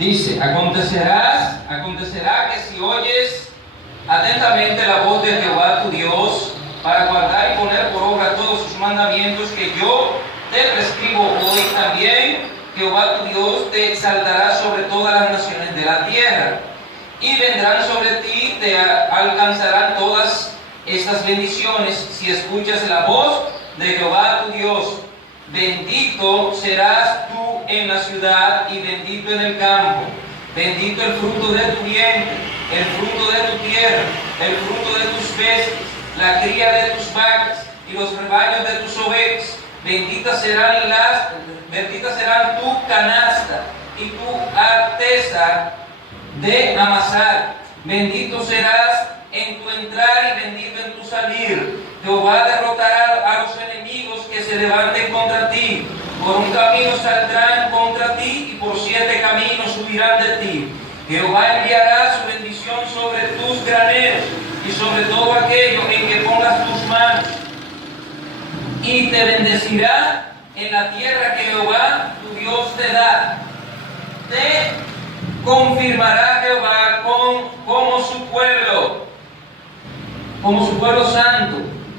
Dice, acontecerá que si oyes atentamente la voz de Jehová tu Dios, para guardar y poner por obra todos sus mandamientos que yo te prescribo hoy, también Jehová tu Dios te exaltará sobre todas las naciones de la tierra, y vendrán sobre ti, te alcanzarán todas estas bendiciones si escuchas la voz de Jehová tu Dios. Bendito serás tú en la ciudad y bendito en el campo. Bendito el fruto de tu vientre, el fruto de tu tierra, el fruto de tus bestias, la cría de tus vacas y los rebaños de tus ovejas. Benditas serán tu canasta y tu arteza de amasar. Bendito serás en tu entrar y bendito en tu salir. Jehová derrotará a los enemigos que se levanten contra ti. Por un camino saldrán contra ti y por 7 caminos subirán de ti. Jehová enviará su bendición sobre tus graneros y sobre todo aquello en que pongas tus manos. Y te bendecirá en la tierra que Jehová tu Dios te da. Te confirmará Jehová como su pueblo santo,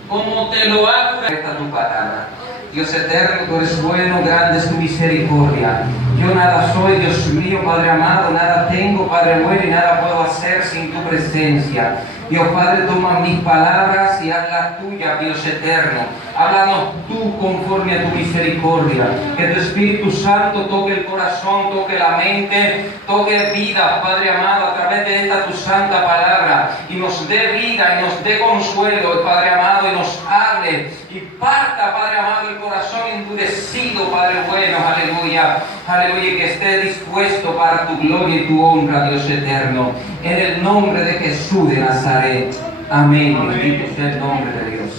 como te lo ha jurado. Esta tu palabra. Dios eterno, tú eres bueno, grande es tu misericordia. Yo nada soy, Dios mío, Padre amado, nada tengo, Padre bueno, y nada puedo hacer sin tu presencia. Dios Padre, toma mis palabras y hazlas tuyas, Dios eterno. Háblanos tú conforme a tu misericordia. Que tu Espíritu Santo toque el corazón, toque la mente, toque vida, Padre amado, a través de esta tu santa palabra. Y nos dé vida y nos dé consuelo, Padre amado, y nos hable. Y parta, Padre amado, el corazón endurecido, Padre bueno, aleluya. Aleluya, que esté dispuesto para tu gloria y tu honra, Dios eterno. En el nombre de Jesús de Nazaret. Amén. Bendito sea el nombre de Dios.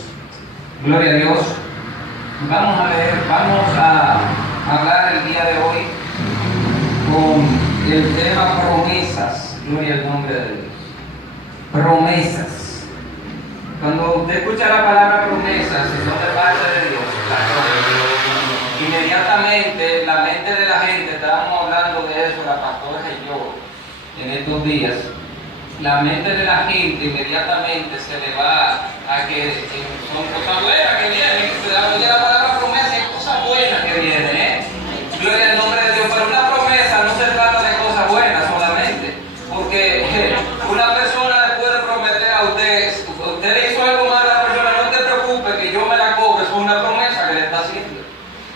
Gloria a Dios. Vamos a hablar el día de hoy con el tema promesas. Gloria al nombre de Dios. Promesas. Cuando usted escucha la palabra promesas, si son de parte de Dios, inmediatamente la mente de la gente, estábamos hablando de eso, la pastora y yo, en estos días, la mente de la gente inmediatamente se le va a que son cosas buenas que vienen, oye la palabra promesa, es cosas buenas que vienen, Gloria al nombre de Dios, pero una promesa no se trata de cosas buenas solamente, porque una persona le puede prometer a usted le hizo algo malo a la persona, no te preocupes que yo me la cobre, es una promesa que le está haciendo.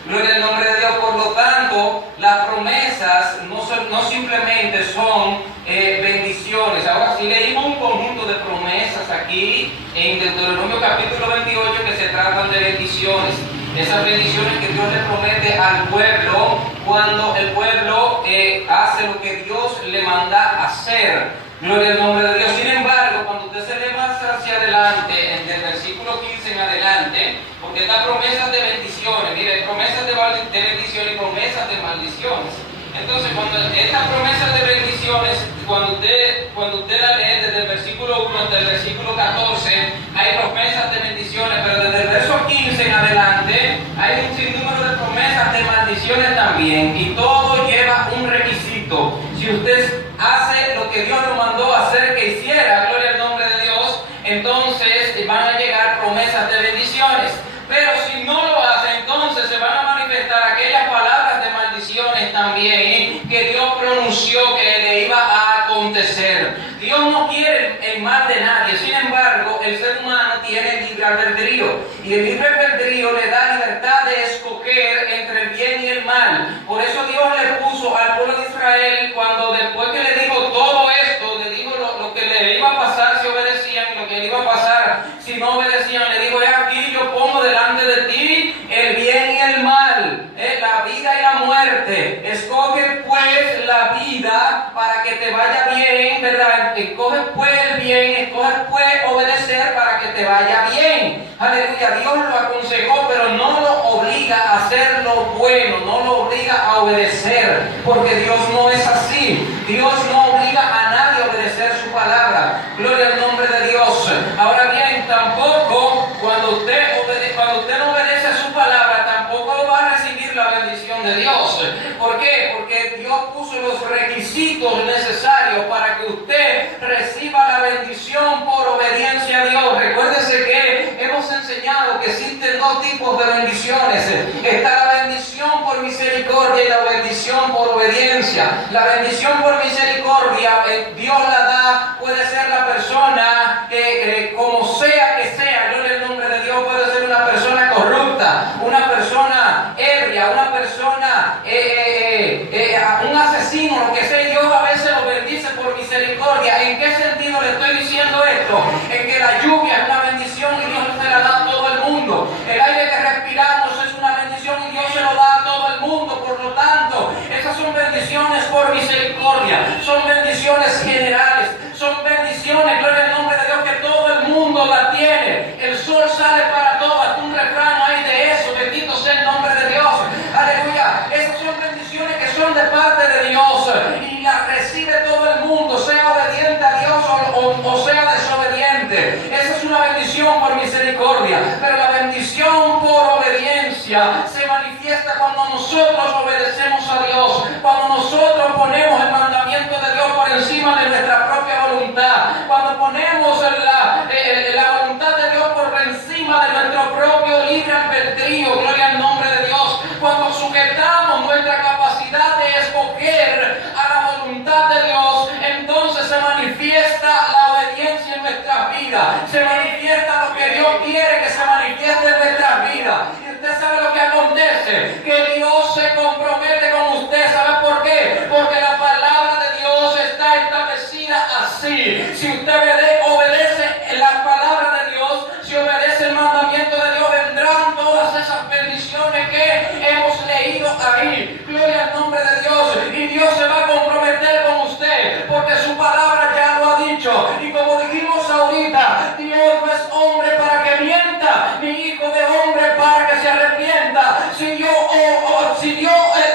Gloria al nombre de Dios. Por lo tanto, las promesas no simplemente son bendiciones. Ahora, si leímos un conjunto de promesas aquí en Deuteronomio capítulo 28 que se tratan de bendiciones. Esas bendiciones que Dios le promete al pueblo cuando el pueblo hace lo que Dios le manda hacer. Gloria al nombre de Dios. Sin embargo, cuando usted se lee más hacia adelante, desde el versículo 15 en adelante, porque estas promesas de bendiciones, mire, promesas de bendiciones y promesas de maldiciones. Entonces, cuando estas promesas de bendiciones, cuando usted la lee desde el versículo 1 hasta el versículo 14, hay promesas de bendiciones, pero desde el verso 15 en adelante, hay un sinnúmero de promesas de maldiciones también, y todo lleva un requisito. Si usted hace lo que Dios lo mandó a hacer que hiciera, gloria al nombre de Dios, entonces van a llegar promesas de bendiciones. Pero si no lo hace, entonces se van a manifestar aquellas palabras de maldiciones también que Dios pronunció que le iba a acontecer. Dios no quiere el mal de nadie, sin embargo, el ser humano tiene libre albedrío, y el libre albedrío le da libertad de escoger entre el bien y el mal. Por eso Dios le puso al pueblo de Israel, cuando después que le dijo todo esto, le dijo lo que le iba a pasar si obedecían y lo que le iba a pasar si no obedecían, le dijo: aquí yo pongo delante de ti el bien y el mal, la vida y la muerte. Escoge pues la vida para que te vaya bien, ¿verdad? Escoge pues el bien, escoge pues obedecer para que te vaya bien. Aleluya. Dios lo aconsejó, pero no lo obliga a hacer lo bueno, no lo obliga a obedecer, porque Dios no es así. Dios no obliga a nadie a obedecer su palabra. Gloria al nombre de Dios. Ahora bien, tampoco cuando usted no obedece a su palabra, tampoco va a recibir la bendición de Dios. ¿Por qué? Porque Dios puso los requisitos necesarios para que usted reciba la bendición por obediencia a Dios. Recuérdese que hemos enseñado que existen dos tipos de bendiciones. Está la bendición por misericordia y la bendición por obediencia. La bendición por misericordia, Dios la da, puede ser la persona como sea que sea, yo en el nombre de Dios, puede ser una persona corrupta, una persona ebria, una persona, un asesino, lo que sea. Dios a veces lo bendice por misericordia. ¿En qué sentido le estoy diciendo esto? En que la lluvia es una bendición y Dios se la da a todo el mundo. El aire que respiramos es una bendición y Dios se lo da a todo el mundo. Por lo tanto, esas son bendiciones por misericordia, son bendiciones generales, son bendiciones, gloria al nombre de Dios, que todo el mundo la tiene. El sol sale para todas, un refrán hay de eso, bendito sea el nombre de Dios, aleluya. Esas son bendiciones que son de parte de Dios y las recibe todo el mundo, sea obediente a Dios o sea desobediente. Esa es una bendición por misericordia, pero la bendición por obediencia se manifiesta cuando nosotros obedecemos a Dios, cuando nosotros ponemos el mandamiento de Dios por encima de nuestra propia voluntad, cuando ponemos la voluntad de Dios por encima de nuestro propio libre albedrío, gloria al nombre de Dios, cuando sujetamos nuestra capacidad de escoger a la voluntad de Dios, entonces se manifiesta la obediencia en nuestras vidas, se manifiesta lo que Dios quiere que se manifieste en nuestras vidas. Y usted sabe lo que acontece, que Dios se compromete con usted. ¿Sabe por qué? Porque la palabra de Dios está establecida así. Si usted obedece la palabra de Dios, si obedece el mandamiento de Dios, vendrán todas esas bendiciones que hemos leído ahí. Gloria al nombre de Dios. Y Dios se va a comprometer con usted, porque su palabra ya lo ha dicho. Y como dijimos ahorita, Dios no es hombre para que mienta, ni hijo de hombre para que se arrepienta. Si Dios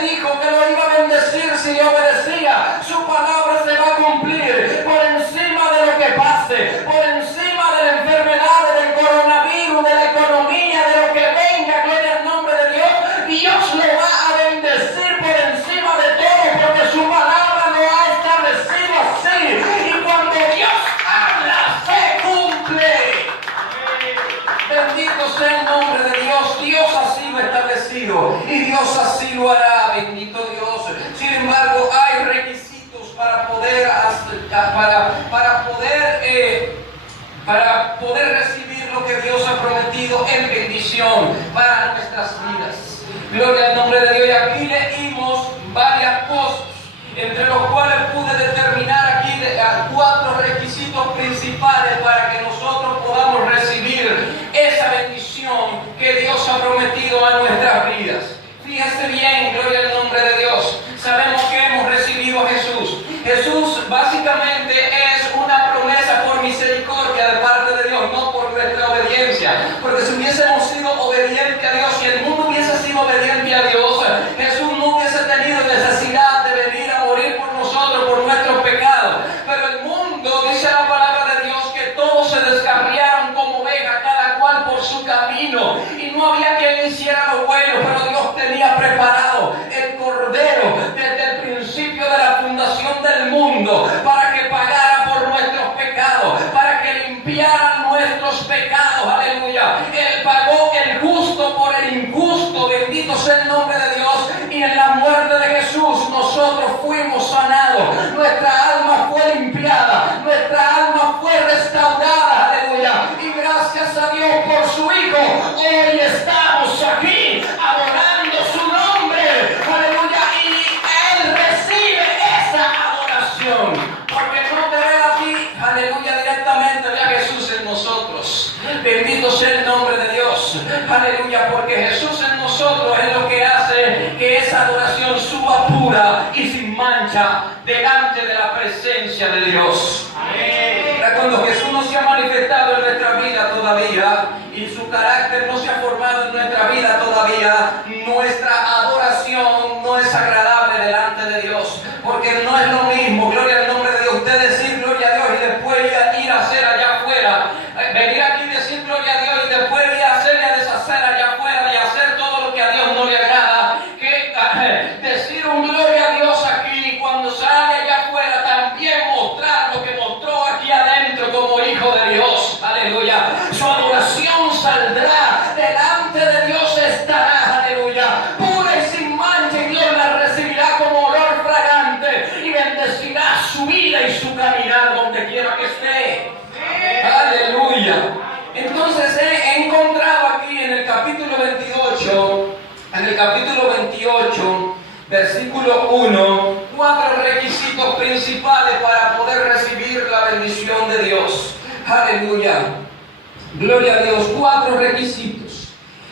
dijo que lo iba a bendecir si le obedecía, su palabra se va a cumplir por encima de lo que pase, por encima de la enfermedad, del coronavirus, de la economía, de lo que venga, gloria al nombre de Dios. Dios lo va a bendecir por encima de todo, porque su palabra lo ha establecido así. Y cuando Dios habla, se cumple. Bendito sea el nombre de Dios. Dios así lo ha establecido y Dios así lo hará. Bendito Dios. Sin embargo, hay requisitos para poder recibir lo que Dios ha prometido en bendición para nuestras vidas. Gloria al nombre de Dios. Y aquí leímos varias cosas, entre los cuales pude determinar aquí 4 requisitos principales para que nosotros podamos recibir esa bendición que Dios ha prometido a nuestras vidas. Fíjese bien, gloria al nombre de Dios. Sabemos que hemos recibido a Jesús. Jesús básicamente es una promesa por misericordia de parte de Dios, no por nuestra obediencia. Porque si hubiésemos sido obedientes a Dios, si el mundo hubiese sido obediente a Dios, Jesús no hubiese tenido necesidad de venir a morir por nosotros, por nuestros pecados. Pero el mundo, dice la palabra de Dios, que todos se descarriaron como ovejas, cada cual por su camino. Y no había quien hiciera lo bueno, pero Dios tenía preparado el Cordero desde el principio de la fundación del mundo para que pagara por nuestros pecados, para que limpiara nuestros pecados. Aleluya. Él pagó el justo por el injusto. Bendito sea el nombre de Dios. Y en la muerte de Jesús nosotros fuimos sanados. Nuestra alma fue limpiada. Nuestra alma fue restaurada. Aleluya. Y gracias a Dios por su Hijo, hoy estamos aquí adorando su nombre. Aleluya. Y Él recibe esa adoración, porque no te ve a ti, aleluya, directamente, ve a Jesús en nosotros. Bendito sea el nombre de Dios. Aleluya, porque Jesús en nosotros es lo que hace que esa adoración suba pura y sin mancha delante de la presencia de Dios. Amén. Cuando Jesús no se ha manifestado en nuestra vida todavía y su carácter no se ha formado en nuestra vida todavía, nuestra adoración no es agradable delante de Dios, porque no es lo mismo, gloria al nombre de Dios, usted decir gloria a Dios y después ir a hacer allá afuera, venir aquí y decir gloria a Dios y después ir a hacer y a deshacer allá afuera y hacer todo lo que a Dios no le agrada, que decir un gloria a Dios aquí cuando versículo 1, 4 requisitos principales para poder recibir la bendición de Dios. Aleluya. Gloria a Dios. 4 requisitos.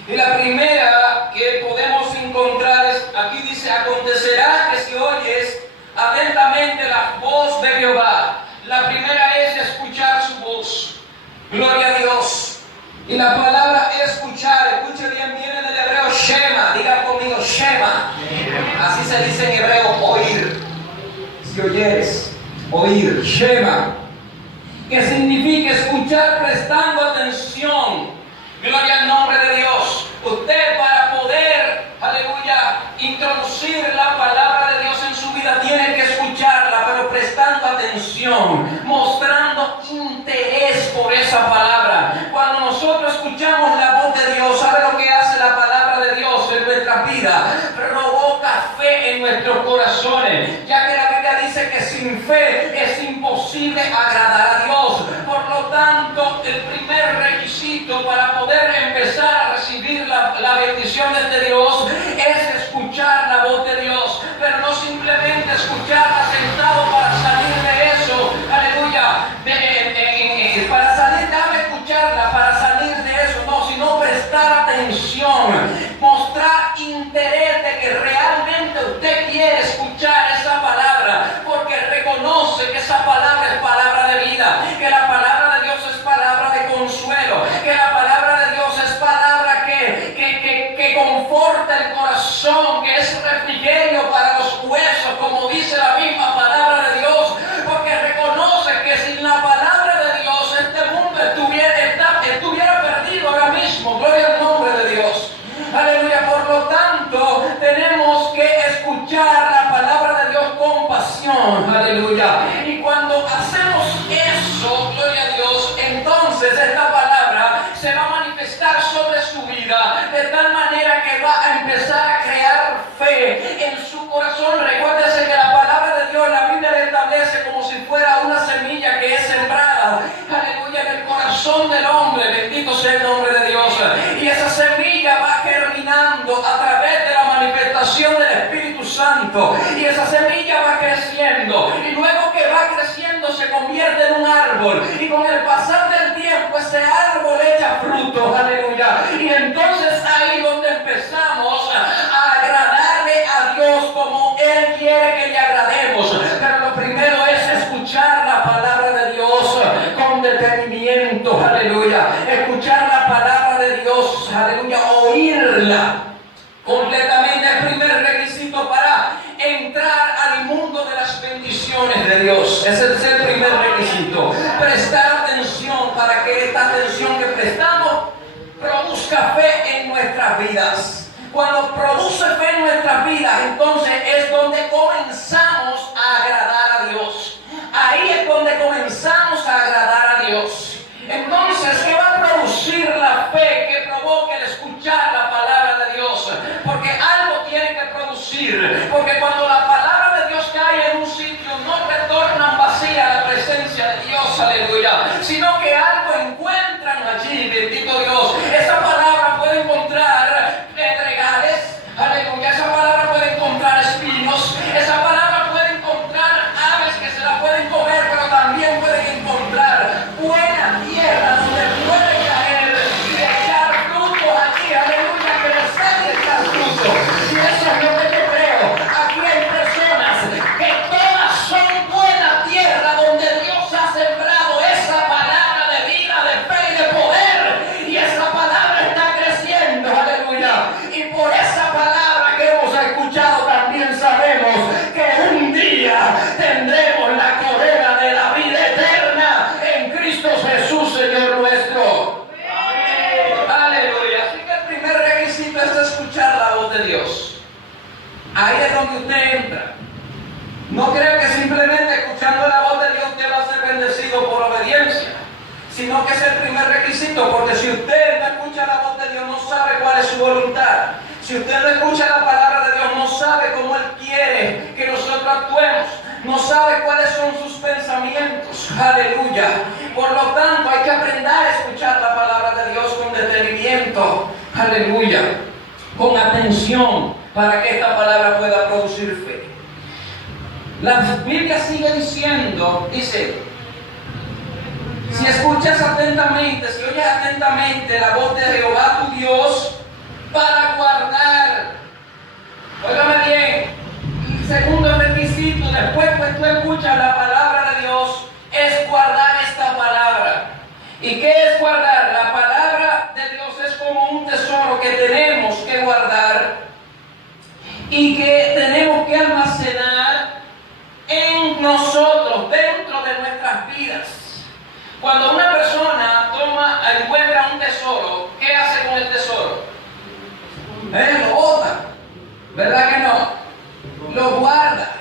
Y la primera que podemos encontrar es, aquí dice, acontecerá que si oyes atentamente la voz de Jehová. La primera es escuchar su voz. Gloria a Dios. Y la palabra escuchar, escuche bien, viene del hebreo shema. Diga conmigo, shema. Así se dice en hebreo, oír. Si oyeres, oír, shema. Que significa escuchar prestando atención. Gloria al nombre de Dios. Usted, para poder, aleluya, introducir la palabra de Dios en su vida, tiene que escucharla, pero prestando atención, mostrando interés por esa palabra. Cuando nosotros escuchamos la voz de Dios, ¿sabe lo que hace la palabra de Dios en nuestra vida? Provoca fe en nuestros corazones, ya que la Biblia dice que sin fe es imposible agradar a Dios. Por lo tanto, el primer requisito para poder empezar a recibir la bendición de Dios es escuchar la voz de Dios, pero no simplemente escucharla sentado para salir de eso, aleluya, para salir, dame escucharla para salir de eso, no, sino prestar atención, mostrar interés de que realmente usted quiere escuchar esa palabra, porque reconoce que esa palabra es palabra de vida, que la palabra de Dios es palabra de consuelo, que la palabra de Dios es palabra que conforta el corazón, que es refrigerio para los huesos, como dice la misma palabra de Dios, porque reconoce que sin la palabra de Dios este mundo estuviera perdido ahora mismo. Gloria al nombre de Dios. Aleluya. Por lo tanto, tenemos que escuchar la palabra de Dios con pasión. Aleluya. Y cuando hacemos eso, gloria a Dios, entonces esta palabra se va a manifestar sobre su vida de tal manera que va a empezar a crear fe en su corazón. Recuérdese que la palabra de Dios, la Biblia le establece como si fuera una semilla que es sembrada, aleluya, en el corazón del hombre. Bendito sea el nombre de Dios. Y esa semilla va germinando a través de la manifestación del Espíritu Santo, y esa semilla va creciendo, y luego que va creciendo se convierte en un árbol, y con el pasar del tiempo ese árbol echa fruto, aleluya. Y entonces ahí donde empezamos a agradarle a Dios como Él quiere que le agrademos. Pero lo primero es escuchar la palabra de Dios con detenimiento, aleluya. Escuchar la palabra de Dios, aleluya, oírla completamente. El primer requisito para entrar al mundo de las bendiciones de Dios. Ese es el primer requisito. Prestar atención, para que esta atención que prestamos produzca fe en nuestras vidas. Cuando produce fe en nuestras vidas, entonces es donde comenzamos a agradar a Dios. Ahí es donde comenzamos a agradar a Dios. Entonces, ¿qué va a producir la fe que provoque el escuchar la palabra de Dios? Porque algo tiene que producir. Porque cuando la palabra de Dios cae en un sitio, no retornan vacía a la presencia de Dios, aleluya, sino que algo encuentran allí, bendito Dios. Esa palabra puede encontrar pedregales, aleluya. Esa palabra puede encontrar espinos. Esa palabra puede encontrar aves que se la pueden comer, pero también pueden encontrar buena tierra donde puede caer y echar fruto allí, aleluya, que les hace echar fruto. Y eso es lo que yo creo. Aquí hay personas que todas son buena tierra donde Dios ha sembrado esa palabra de vida, de fe y de poder, y esa palabra está creciendo, aleluya. Y por esa palabra que hemos escuchado también sabemos que un día tendremos la corona de la vida eterna en Cristo Jesús, Señor nuestro. Aleluya. Así que el primer requisito es escuchar la voz de Dios. Ahí es donde usted entra. No creo que simplemente escuchando la voz de Dios usted va a ser bendecido por obediencia, sino que es el primer requisito, porque si usted no escucha la voz de Dios, no sabe cuál es su voluntad. Si usted no escucha la palabra de Dios, no sabe cómo Él quiere que nosotros actuemos, no sabe cuáles son sus pensamientos, aleluya. Por lo tanto, hay que aprender a escuchar la palabra de Dios con detenimiento, aleluya, con atención. para que esta palabra pueda producir fe. La Biblia sigue diciendo, dice, si escuchas atentamente, si oyes atentamente la voz de Jehová tu Dios para guardar, óigame bien, el segundo requisito, después que tú escuchas la palabra de Dios, es guardar esta palabra. ¿Y qué es guardar? La palabra de Dios es como un tesoro que tenemos que guardar y que tenemos que almacenar en nosotros, dentro de nuestras vidas. Cuando una persona encuentra un tesoro, ¿qué hace con el tesoro? Lo bota, ¿verdad que no? Lo guarda.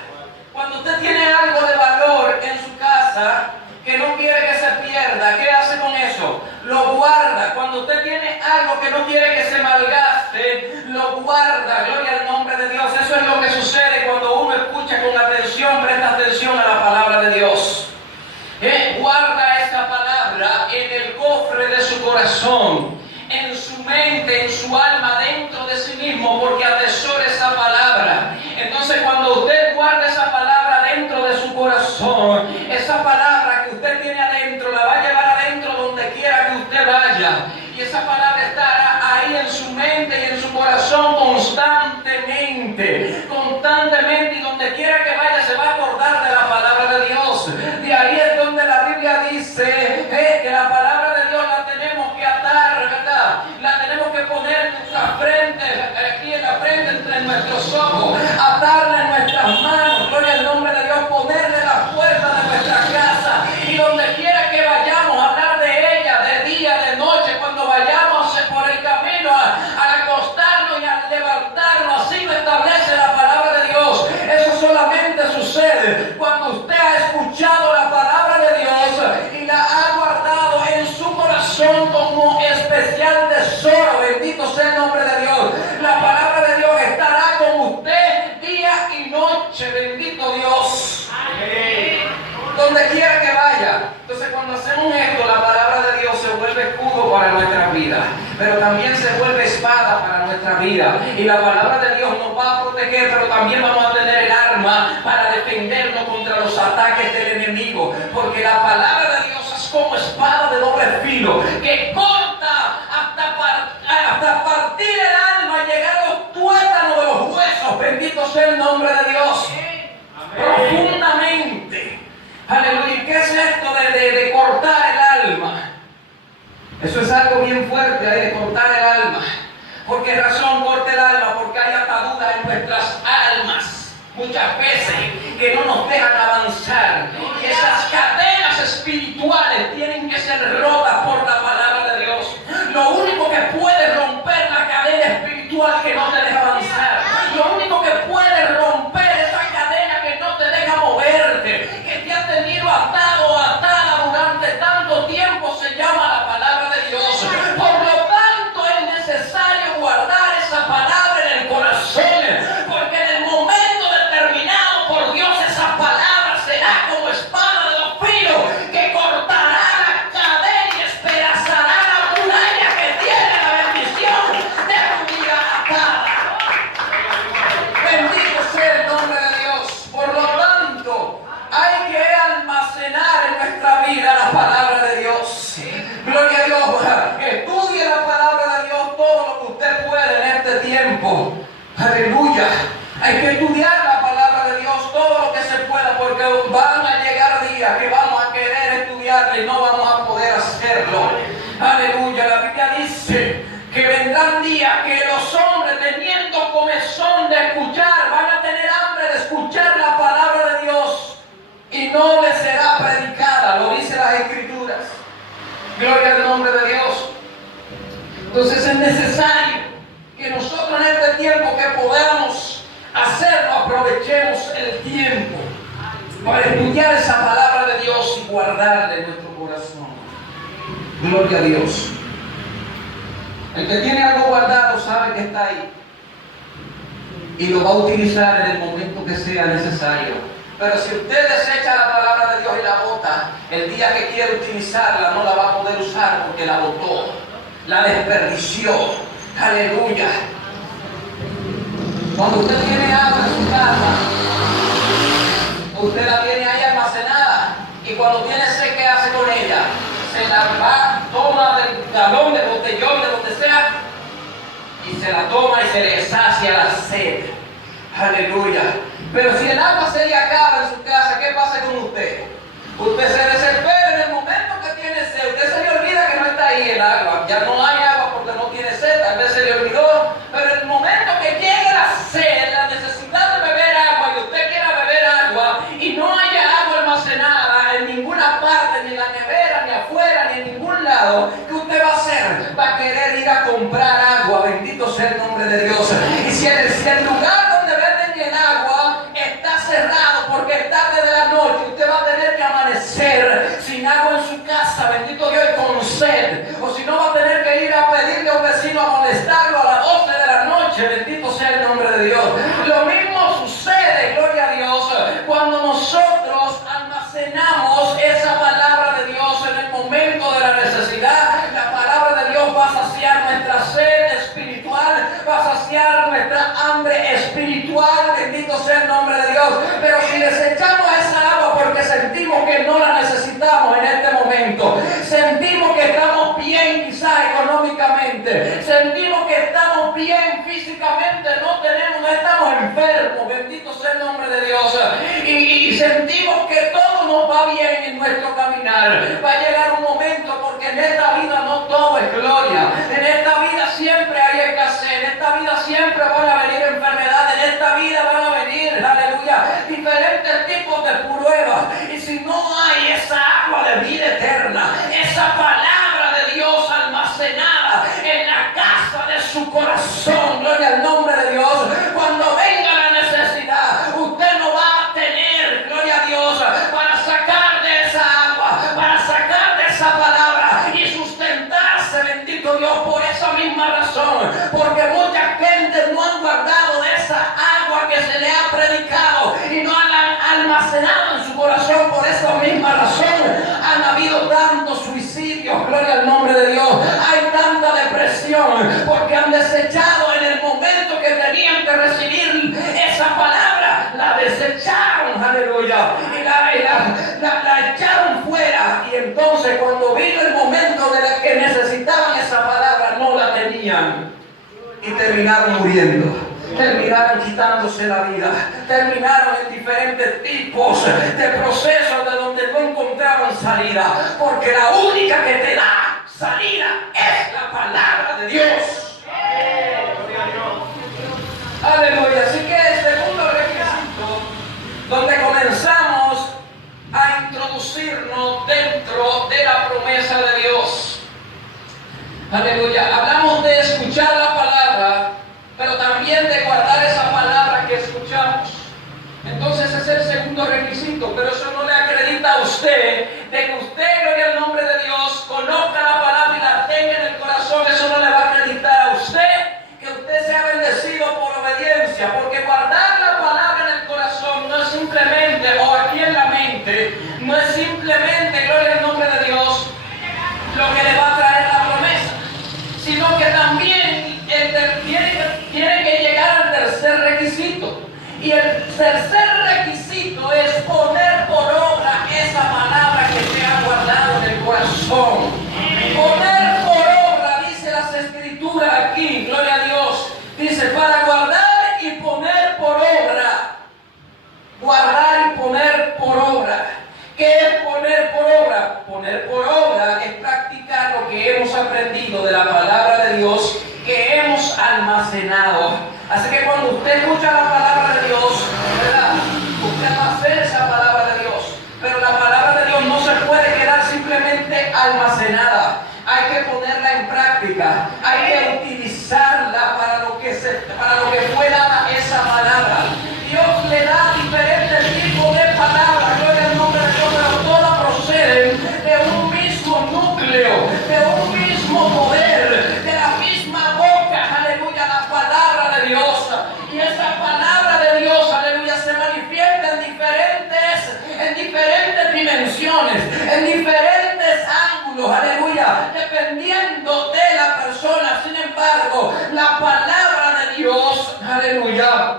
Cuando usted tiene algo de valor en su casa que no quiere que se pierda, ¿qué hace con eso? Lo guarda. Cuando usted tiene algo que no quiere que se malgaste, lo guarda. Gloria al nombre de Dios. Eso es lo que sucede cuando uno escucha con atención, presta atención a la palabra de Dios. Guarda esta palabra en el cofre de su corazón, en su mente, en su alma, dentro de sí mismo, porque atesora esa palabra. Entonces, cuando usted guarda esa palabra dentro de su corazón, esa palabra que usted tiene adentro, la va a llevar adentro donde quiera que usted vaya. Y esa palabra estará ahí en su mente y en su corazón constantemente, y donde quiera que vaya se va a acordar de la palabra de Dios. De ahí es donde la Biblia dice que la palabra de Dios la tenemos que atar, ¿verdad? La tenemos que poner en nuestra frente, aquí en la frente, entre nuestros ojos, atarla en nuestras manos, gloria al nombre de Dios, ponerle la puerta de nuestra casa y donde quiera que vayamos a hablar de ella, de día, de noche, cuando vayamos por el camino al acostarnos y al levantarnos, así lo establece la palabra de Dios. Eso solamente sucede cuando usted ha escuchado la palabra de Dios y la ha guardado en su corazón como especial tesoro. Bendito sea el nombre de Dios. La palabra de Dios estará con usted día y noche. Bendito Dios. Donde quiera que vaya. Entonces, cuando hacemos esto, la palabra de Dios se vuelve escudo para nuestra vida, pero también se vuelve espada para nuestra vida. Y la palabra de Dios nos va a proteger, pero también vamos a tener el arma para defendernos contra los ataques del enemigo. Porque la palabra de Dios es como espada de doble filo, que corta hasta partir el alma y llegar a los tuétanos de los huesos. Bendito sea el nombre de Dios. Profundamente. Aleluya. ¿Qué es esto de cortar el alma? Eso es algo bien fuerte, de cortar el alma. ¿Por qué razón corta el alma? Porque hay ataduras en nuestras almas, muchas veces, que no nos dejan avanzar. Y esas cadenas espirituales tienen que ser rotas por la palabra de Dios. Lo único que puede romper la cadena espiritual que no te deja avanzar, lo único que puede romper esa cadena que no te deja moverte, que te ha tenido atado o atada durante tanto tiempo, se llama la palabra de Dios. Por lo tanto, es necesario guardar esa palabra en el corazón, porque en el momento determinado por Dios, esa palabra será como espada de dos filos que cortará la cadena y despedazará la muralla que tiene la bendición de tu vida atada. Bendito sea el nombre de Dios. Por lo tanto, hay que almacenar en nuestra vida la palabra de Dios. Gloria a Dios. Estudie la palabra de Dios todo lo que usted puede en este tiempo. Aleluya. Hay que estudiar la palabra de Dios todo lo que se pueda, porque van a llegar días que vamos a querer estudiarla y no vamos a poder hacerlo. Aleluya. La Biblia dice que vendrán días que los hombres, teniendo comezón de escuchar, van a tener hambre de escuchar la palabra de Dios y no les será predicada. Lo dice las Escrituras. Gloria al nombre de Dios. Entonces es necesario que nosotros en este tiempo que podamos hacerlo, aprovechemos el tiempo para estudiar esa palabra de Dios y guardarla en nuestro corazón. Gloria a Dios. El que tiene algo guardado sabe que está ahí y lo va a utilizar en el momento que sea necesario. Pero si usted desecha la palabra de Dios y la bota, el día que quiere utilizarla no la va a poder usar porque la botó, la desperdició. Aleluya. Cuando usted tiene agua en su casa, usted la tiene ahí almacenada. Y cuando tiene sed, ¿qué hace con ella? Se la va, toma del galón, del botellón, de donde sea, y se la toma y se le sacia la sed. Aleluya. Pero si el agua se le acaba en su casa, ¿qué pasa con usted? Usted se desespera en el momento que tiene sed. Usted se le olvida que no está ahí el agua. Ya no hay agua porque no tiene sed. Tal vez se le olvidó. Pero en el momento que llegue la sed, la necesidad de beber agua, y usted quiera beber agua, y no haya agua almacenada en ninguna parte, ni en la nevera, ni afuera, ni en ningún lado, ¿qué usted va a hacer? Va a querer ir a comprar agua. Bendito sea el nombre de Dios. Y si el lugar donde venden el agua está cerrado porque es tarde de la noche, usted va a tener que amanecer sin agua en su casa, bendito Dios, y con sed. O si no, va a tener que ir a pedirle a un vecino a molestarlo a las 12 de la noche, bendito sea el nombre de Dios. Lo mismo sucede, gloria a Dios, cuando nosotros almacenamos esa palabra de Dios en el momento de la necesidad. La palabra de Dios va a saciar nuestra sed espiritual, va a saciar nuestra hambre espiritual, bendito sea el nombre de Dios. Pero si desechamos esa agua porque sentimos que no la necesitamos en este momento, sentimos que estamos bien quizás económicamente, sentimos que estamos bien físicamente, no estamos enfermos, bendito sea el nombre de Dios, y sentimos que todo nos va bien en nuestro caminar, va a llegar un momento, porque en esta vida no todo es gloria, en esta vida siempre hay escasez, en esta vida siempre van a venir enfermedades, en esta vida van a venir, aleluya, diferentes tipos de pruebas. Y si no hay esa agua de vida eterna, esa palabra de Dios almacenada en la casa de su corazón, gloria al nombre de Dios, cuando venga la necesidad, usted no va a tener, gloria a Dios, para sacar de esa agua, para sacar de esa palabra y sustentarse, bendito Dios, por esa misma razón, porque mucha gente no han guardado de esa agua que se le ha predicado y no la han almacenado en su corazón. Por esa misma razón han habido tantos suicidios, gloria al nombre de Dios, hay tanta depresión, porque han desechado en el momento que tenían que recibir esa palabra, la desecharon, aleluya, y la echaron fuera, y entonces cuando vino el momento de la que necesitaban esa palabra, no la tenían, y terminaron muriendo, terminaron quitándose la vida, terminaron en diferentes tipos de procesos de donde no encontraban salida, porque la única que te da salida es la palabra de Dios. Aleluya. Así que el segundo requisito, donde comenzamos a introducirnos dentro de la promesa de Dios. Aleluya. Hablamos de escuchar la palabra, pero también de guardar esa palabra que escuchamos. Entonces ese es el segundo requisito, pero eso no le acredita a usted de que usted, gloria al nombre de Dios, conozca la palabra y la tenga en el corazón. Eso no le va a acreditar a usted que usted sea bendecido por obediencia, porque guardar la palabra en el corazón no es simplemente, o aquí en la mente, no es simplemente, gloria al nombre de Dios, lo que le va a traer la promesa, sino que también tiene que llegar al tercer requisito. Y el tercer requisito es poner por obra esa palabra que se ha guardado en el corazón. Poner por obra, dice las Escrituras aquí, gloria a Dios. Dice, para guardar y poner por obra. Guardar y poner por obra. ¿Qué es poner por obra? Poner por obra es practicar lo que hemos aprendido de la palabra de Dios, que hemos almacenado. Así que cuando usted escucha la palabra de Dios, ¿verdad?, usted almacena esa palabra de Dios. Pero la palabra de Dios no se puede quedar simplemente almacenada. Hay que ponerla en práctica. Hay que utilizarla para lo que fue dada esa palabra. Dios le da diferentes tipos de palabras, gloria al nombre de Dios, pero todas proceden de un mismo núcleo, de un mismo poder, de la misma boca, aleluya, la palabra de Dios. Y esa palabra de Dios, aleluya, se manifiesta en diferentes dimensiones, en diferentes ángulos, aleluya, dependiendo de la persona. Sin embargo, la palabra de Dios, aleluya,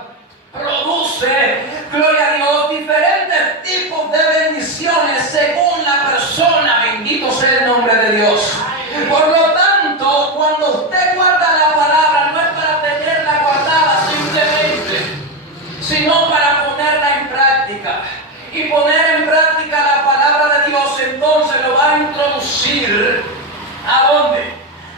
poner en práctica la palabra de Dios, entonces lo va a introducir. ¿A dónde?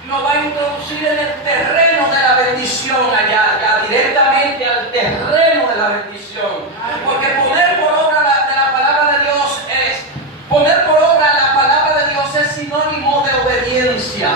Lo va a introducir en el terreno de la bendición, allá directamente al terreno de la bendición. Porque poner por obra la palabra de Dios es, poner por obra la palabra de Dios es sinónimo de obediencia,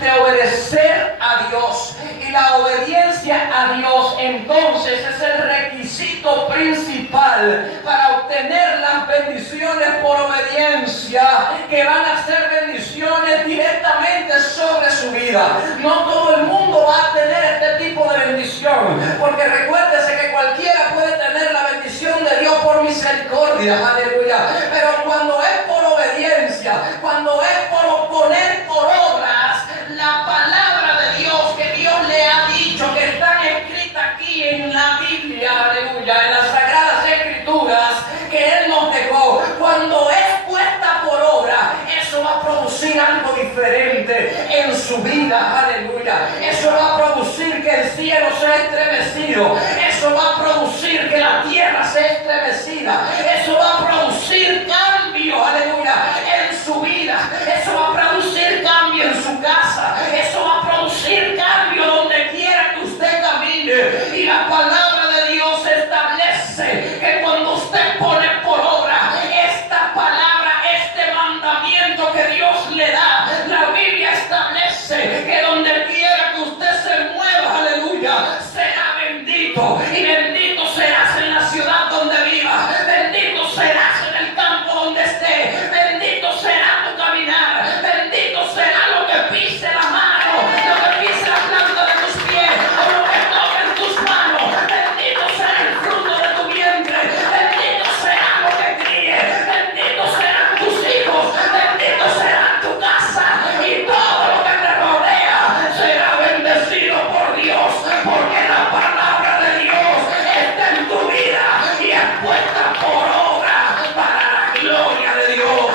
de obedecer a Dios. Y la obediencia a Dios entonces es el requisito principal para obtener las bendiciones por obediencia, que van a ser bendiciones directamente sobre su vida. No todo el mundo va a tener este tipo de bendición, porque recuérdese que cualquiera puede tener la bendición de Dios por misericordia, aleluya. Pero cuando es por obediencia, cuando es por poner por obras la palabra de Dios que Dios le ha dicho, que están escritas aquí en la Biblia, aleluya, en las Sagradas Escrituras que Él nos dejó, cuando es puesta por obra, eso va a producir algo diferente en su vida, aleluya. Eso va a producir que el cielo sea estremecido, eso va a producir que la tierra sea estremecida, eso va a producir cambio, aleluya, en su vida, eso va a producir cambio en su casa, eso va a producir cambio donde quiera que usted camine. Y la palabra de Dios establece que cuando usted pone por obra esta palabra, este mandamiento que Dios le da, la Biblia establece que donde quiera que usted se mueva, aleluya, será bendito. Y bendito serás en la ciudad donde viva, bendito serás en el campo donde esté, bendito será tu caminar, bendito será lo que pise la mano, lo que pise la planta de tus pies, o lo que toque en tus manos, bendito será el fruto de tu vientre, bendito será lo que críe, bendito serán tus hijos, bendito será tu casa, y todo lo que te rodea será bendecido por Dios, porque la palabra de Dios está en tu vida y es puesta por obra para la gloria de Dios.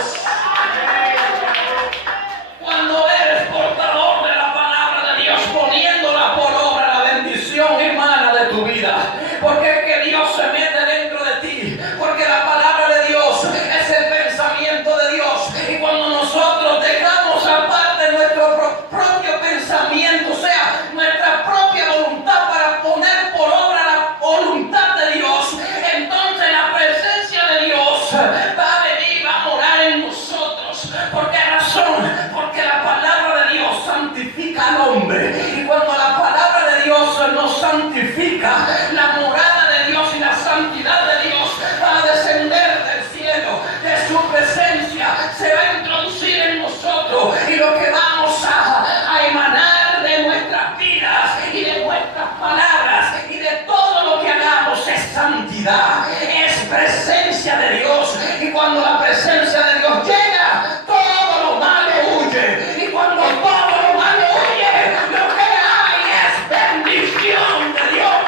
Cuando eres portador de la palabra de Dios, poniéndola por obra, la bendición emana de tu vida, porque es que Dios se mete dentro de ti, porque la palabra de Dios es el pensamiento de Dios. Y cuando nosotros dejamos aparte nuestro propio pensamiento, o sea, nuestra propia voluntad, para poner por obra la voluntad de Dios, entonces la presencia de Dios va a venir, va a morar en nosotros. ¿Por qué razón? Porque la palabra de Dios santifica al hombre, y cuando la palabra de Dios nos santifica, la morada de Dios y la santidad de Dios va a descender del cielo, de su presencia se va a introducir en nosotros, y lo que vamos a emanar de nuestras vidas y de nuestras palabras y de todo lo que hagamos es santidad, es presencia de Dios. Y cuando la presencia de Dios llega, todo lo malo huye, y cuando todo lo malo huye, lo que hay es bendición de Dios.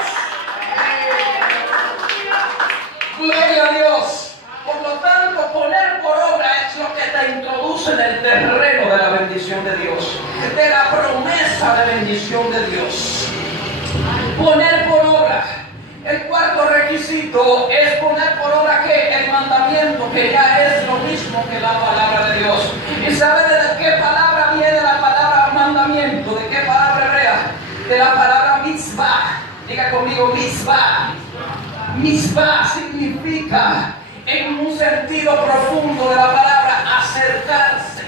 Gloria a Dios. Por lo tanto, poner por obra es lo que te introduce en el terreno de la bendición de Dios, de la promesa de bendición de Dios. Poner por obra. El cuarto requisito es poner por obra que el mandamiento, que ya es lo mismo que la palabra de Dios. ¿Y sabe de qué palabra viene la palabra mandamiento? ¿De qué palabra hebrea? De la palabra mitzvah. Diga conmigo, mitzvah. Mitzvah significa, en un sentido profundo de la palabra, acercarse.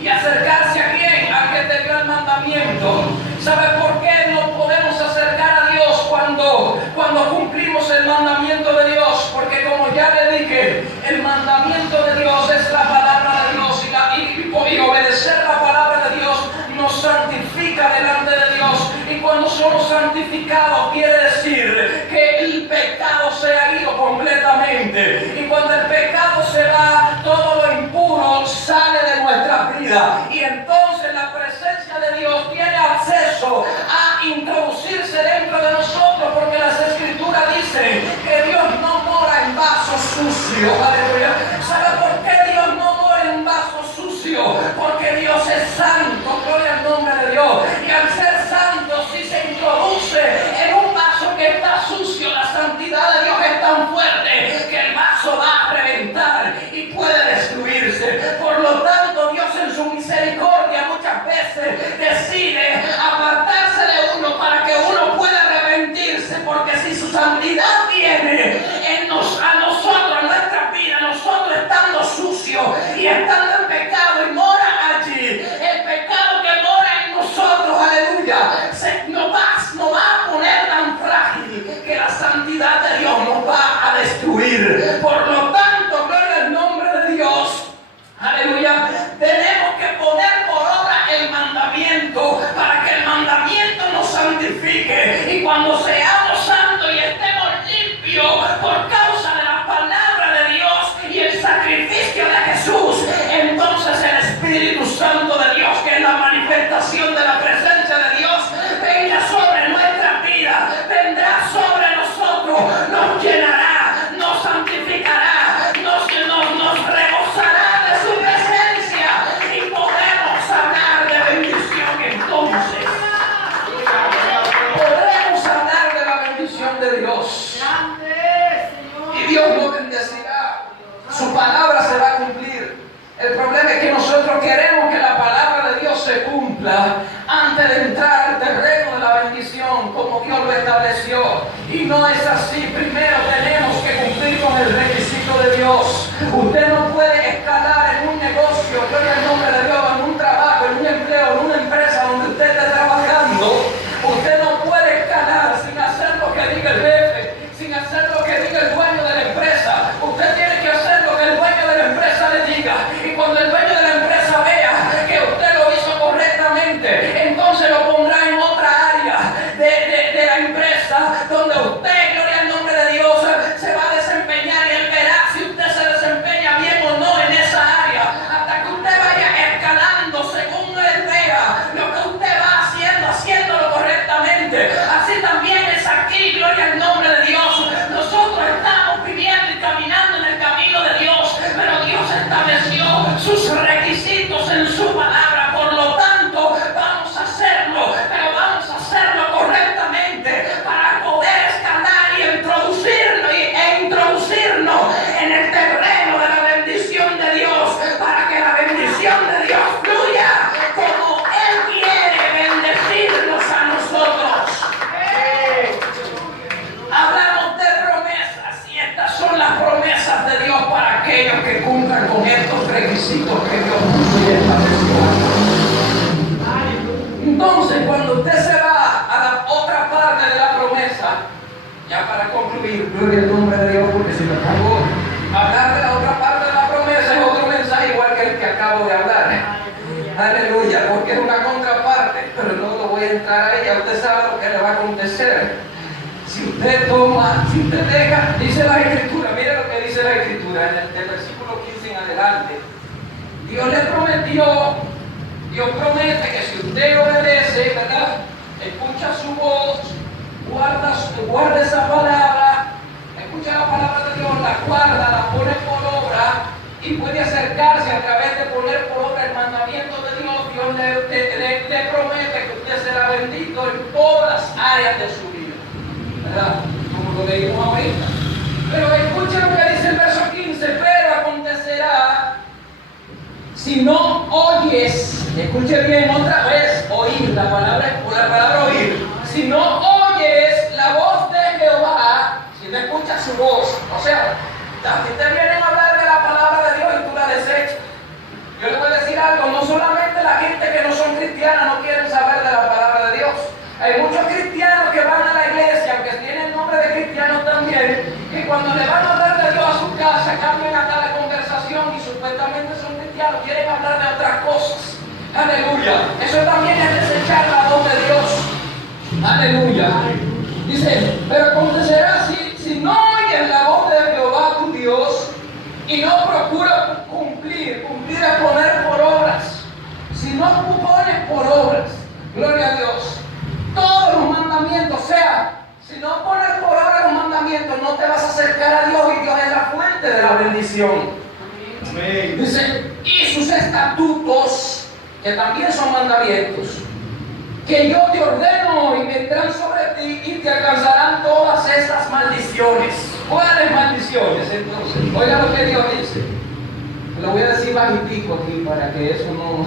¿Y acercarse a quién? Al que te dio el mandamiento. ¿Sabe por qué no podemos acercar a Dios cuando cumplimos el mandamiento de Dios? Porque como ya le dije, el mandamiento de Dios es la palabra de Dios, y obedecer la palabra de Dios nos santifica delante de Dios. Y cuando somos santificados, quiere decir que el pecado se ha ido completamente. Y cuando el pecado se va, todo lo impuro sale de nuestra vida. Y entonces la presencia de Dios tiene acceso a introducirse dentro de nosotros, porque las Escrituras dicen que Dios no mora en vasos sucios. Aleluya. ¿Sabe por qué Dios no mora en vasos sucios? Porque Dios es santo. Gloria al nombre de Dios. Y al ser santo, si se introduce en un vaso que está sucio, la santidad de Dios es tan fuerte que el vaso va a reventar. Espíritu Santo de Dios, que es la manifestación de la presencia de Dios, venga sobre nuestra vida, vendrá sobre nosotros, nos llenará, nos santificará, nos rebosará de su presencia y podemos hablar de bendición entonces. Podremos hablar de la bendición de Dios. Y Dios lo bendecirá. Su palabra se va a cumplir. El problema es que nosotros queremos que la palabra de Dios se cumpla antes de entrar al terreno de la bendición como Dios lo estableció. Y no es así. Primero tenemos que cumplir con el requisito de Dios. Usted no puede escalar en un negocio, gloria al nombre de Dios, en un trabajo, en un empleo, en una empresa donde usted esté trabajando. Usted no puede escalar sin hacer lo que diga el jefe, sin hacer lo que diga el dueño de la empresa. Usted tiene que hacer lo que el dueño de la empresa le diga. Y cuando el dueño de la empresa vea que usted lo hizo correctamente, entonces lo pondrá en otra área de la empresa donde usted, gloria al nombre de Dios, se va a desempeñar y él verá si usted se desempeña bien o no en esa área, hasta que usted vaya escalando según él vea lo que usted va haciéndolo correctamente. Así también es aquí, gloria al nombre de Dios. Nosotros estamos viviendo y caminando en el camino de Dios, pero Dios estableció sus requisitos en su palabra. Por lo tanto, vamos a hacerlo, pero vamos a hacerlo correctamente para poder escalar y introducirnos en el terreno de la bendición de Dios, para que la bendición de Dios fluya como Él quiere bendecirnos a nosotros. Hablamos de promesas y estas son las promesas de Dios para aquellos que cumplan con estos requisitos que Dios puso y estableció. Entonces, cuando usted se va a la otra parte de la promesa, ya para concluir, gloria al nombre de Dios, porque si me acabo hablar de la otra parte de la promesa es otro mensaje igual que el que acabo de hablar. Aleluya, porque es una contraparte, pero no lo voy a entrar ahí. Ya usted sabe lo que le va a acontecer. Si usted toma, si usted deja, dice la Escritura, mire lo que dice la Escritura, en el versículo 15 en adelante. Dios promete que si usted obedece, ¿verdad? Escucha su voz, guarda esa palabra, escucha la palabra de Dios, la guarda, la pone por obra y puede acercarse a través de poner por obra el mandamiento de Dios. Dios le promete que usted será bendito en todas las áreas de su vida, ¿verdad? Como lo leímos ahorita. Pero escuche lo que dice el verso 15, pero acontecerá si no oyes, escuche bien otra vez, oír, la palabra oír. Si no oyes la voz de Jehová, si no escuchas su voz, o sea, si te vienen a hablar de la palabra de Dios y tú la desechas. Yo le voy a decir algo, no solamente la gente que no son cristianas no quieren saber de la palabra de Dios. Hay muchos cristianos que van a la iglesia, aunque tienen nombre de cristianos también, que cuando le van a hablar de Dios a su casa, cambian hasta la conversación y supuestamente son cristianos, quieren hablar de otras cosas. Aleluya. Eso también es desechar la voz de Dios. Aleluya. Dice, pero acontecerá si no oyes la voz de Jehová tu Dios y no procuras cumplir es poner por obras. Si no pones por obras, gloria a Dios, todos los mandamientos, o sea, si no pones por obra los mandamientos, no te vas a acercar a Dios y Dios es la fuente de la bendición. Amén. Dice, y sus estatutos, que también son mandamientos, que yo te ordeno y vendrán sobre ti y te alcanzarán todas estas maldiciones. ¿Cuáles maldiciones entonces? Oiga lo que Dios dice. Lo voy a decir bajitico aquí para que eso no...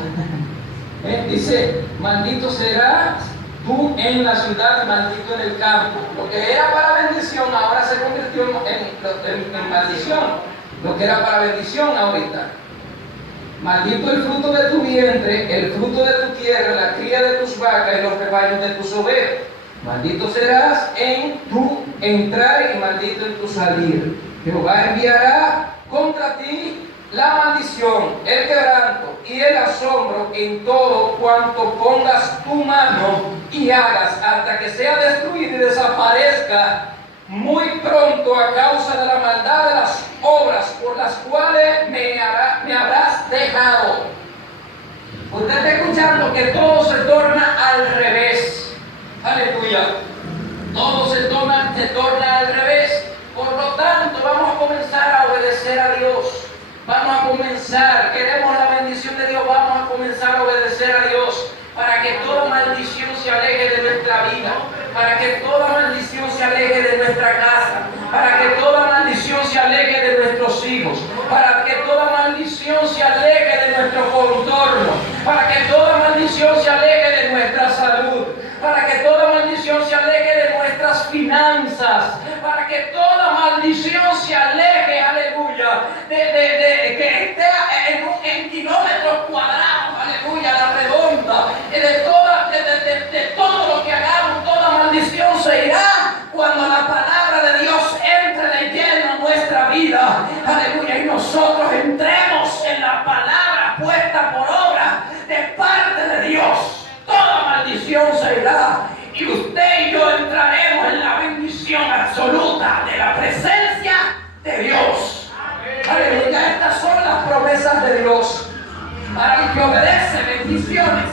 Dice, maldito serás tú en la ciudad, maldito en el campo. Lo que era para bendición ahora se convirtió en maldición. Lo que era para bendición ahorita. Maldito el fruto de tu vientre, el fruto de tu tierra, la cría de tus vacas y los rebaños de tus ovejas. Maldito serás en tu entrar y maldito en tu salir. Jehová enviará contra ti la maldición, el quebranto y el asombro en todo cuanto pongas tu mano y hagas, hasta que sea destruido y desaparezca muy pronto a causa de la maldad de las obras por las cuales me habrás dejado. Usted está escuchando que todo se torna al revés. Aleluya. Todo se torna al revés. Por lo tanto, vamos a comenzar a obedecer a Dios. Vamos a comenzar, queremos la bendición de Dios, vamos a comenzar a obedecer a Dios para que toda maldición se aleje de nuestra vida, para que toda maldición se aleje de nuestra casa, para que toda maldición se aleje de nuestros hijos, para que toda maldición se aleje de nuestro contorno, para que toda maldición se aleje de nuestra salud, para que toda maldición se aleje de nuestras finanzas, para que toda maldición se aleje, aleluya, que esté en kilómetros cuadrados, aleluya, la redonda, de todo lo que hagamos, toda maldición se irá cuando la palabra de Dios entre de lleno en nuestra vida, aleluya, y nosotros entremos en la palabra puesta por obra de parte de Dios. Toda maldición se irá y usted y yo entraremos en la bendición absoluta de la presencia de Dios. Aleluya, estas son las promesas de Dios para el que obedece, bendiciones.